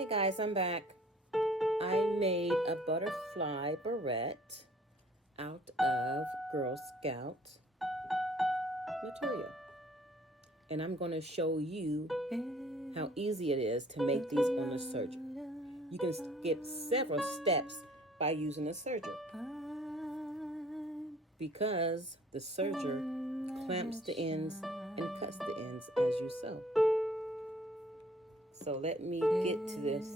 Hey guys, I'm back. I made a butterfly barrette out of Girl Scout material. And I'm going to show you how easy it is to make these on the serger. You can skip several steps by using a serger because the serger clamps the ends and cuts the ends as you sew. So let me get to this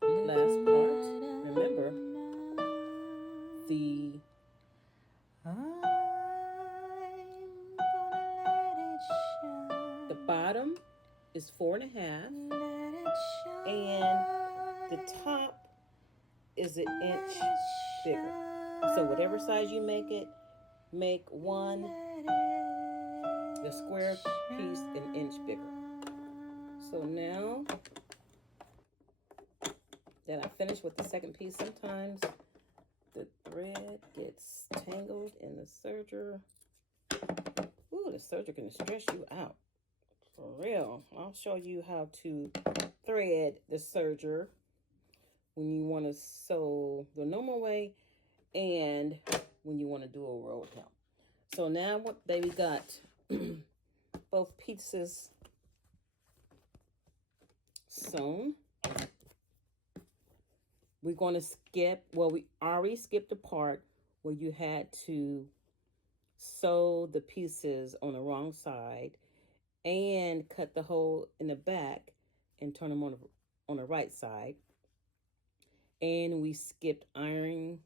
last part. Remember, the bottom is 4.5 and the top is an inch bigger. So whatever size you make it, make the square piece an inch bigger. So now that I finished with the second piece, sometimes the thread gets tangled in the serger. Ooh, the serger can stress you out. For real. I'll show you how to thread the serger when you want to sew the normal way and when you want to do a rolled hem. So now what we got both pieces sewn. We're going to skip, well, we already skipped the part where you had to sew the pieces on the wrong side and cut the hole in the back and turn them on the right side. And we skipped ironing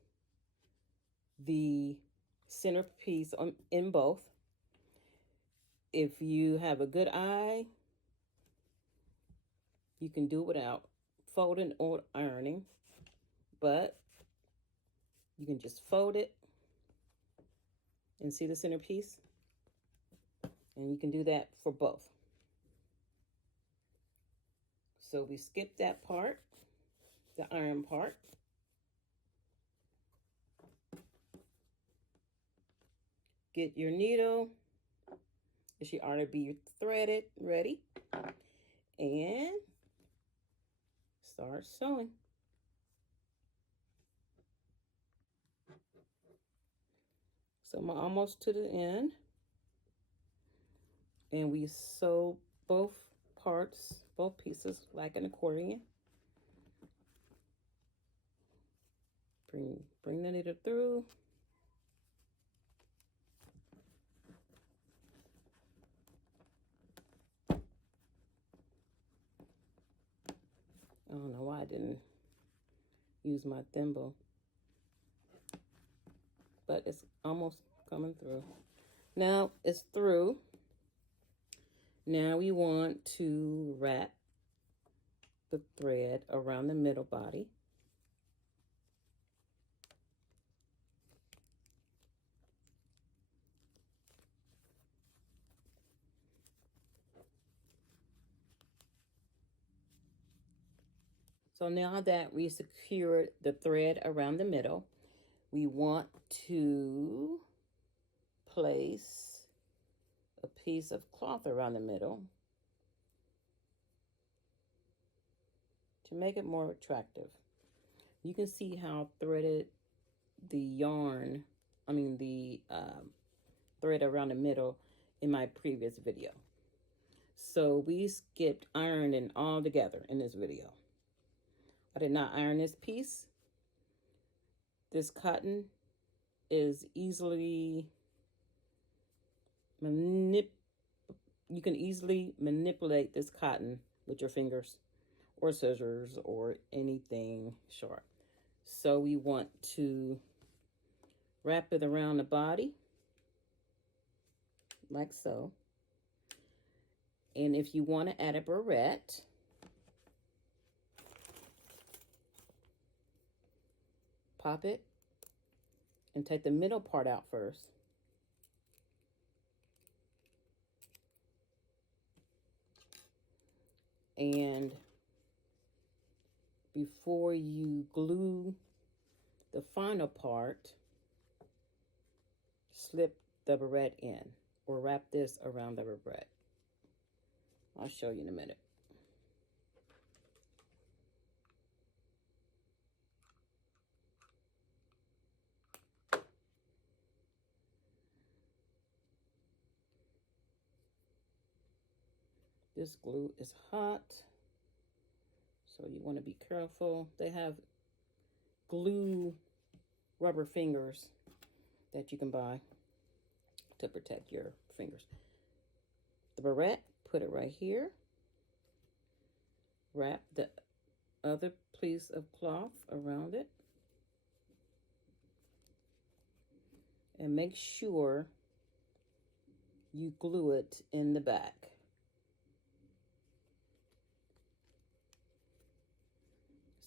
the center piece in both. If you have a good eye, you can do it without folding or ironing, but you can just fold it and see the center piece. And you can do that for both. So we skipped that part, the iron part. Get your needle. It should already be threaded, ready. And start sewing. So I'm almost to the end. And we sew both parts, both pieces like an accordion. Bring the needle through. I don't know why I didn't use my thimble, but it's almost coming through. Now it's through. Now we want to wrap the thread around the middle body. So now that we secured the thread around the middle, we want to place a piece of cloth around the middle to make it more attractive. You can see how threaded the yarn, the thread around the middle in my previous video. So we skipped ironing all together in this video. I did not iron this piece. This cotton is easily you can easily manipulate this cotton with your fingers or scissors or anything sharp. So we want to wrap it around the body like so. And if you want to add a barrette, pop it and take the middle part out first. And before you glue the final part, slip the barrette in or wrap this around the barrette. I'll show you in a minute. This glue is hot, so you want to be careful. They have glue rubber fingers that you can buy to protect your fingers. The barrette, put it right here. Wrap the other piece of cloth around it. And make sure you glue it in the back.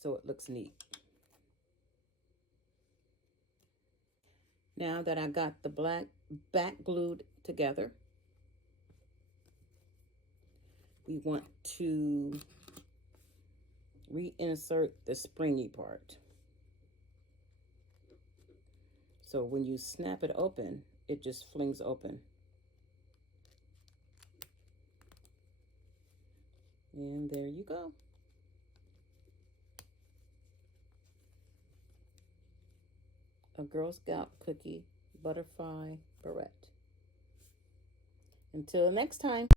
So it looks neat. Now that I got the black back glued together, we want to reinsert the springy part. So when you snap it open, it just flings open. And there you go. A Girl Scout cookie butterfly barrette. Until next time.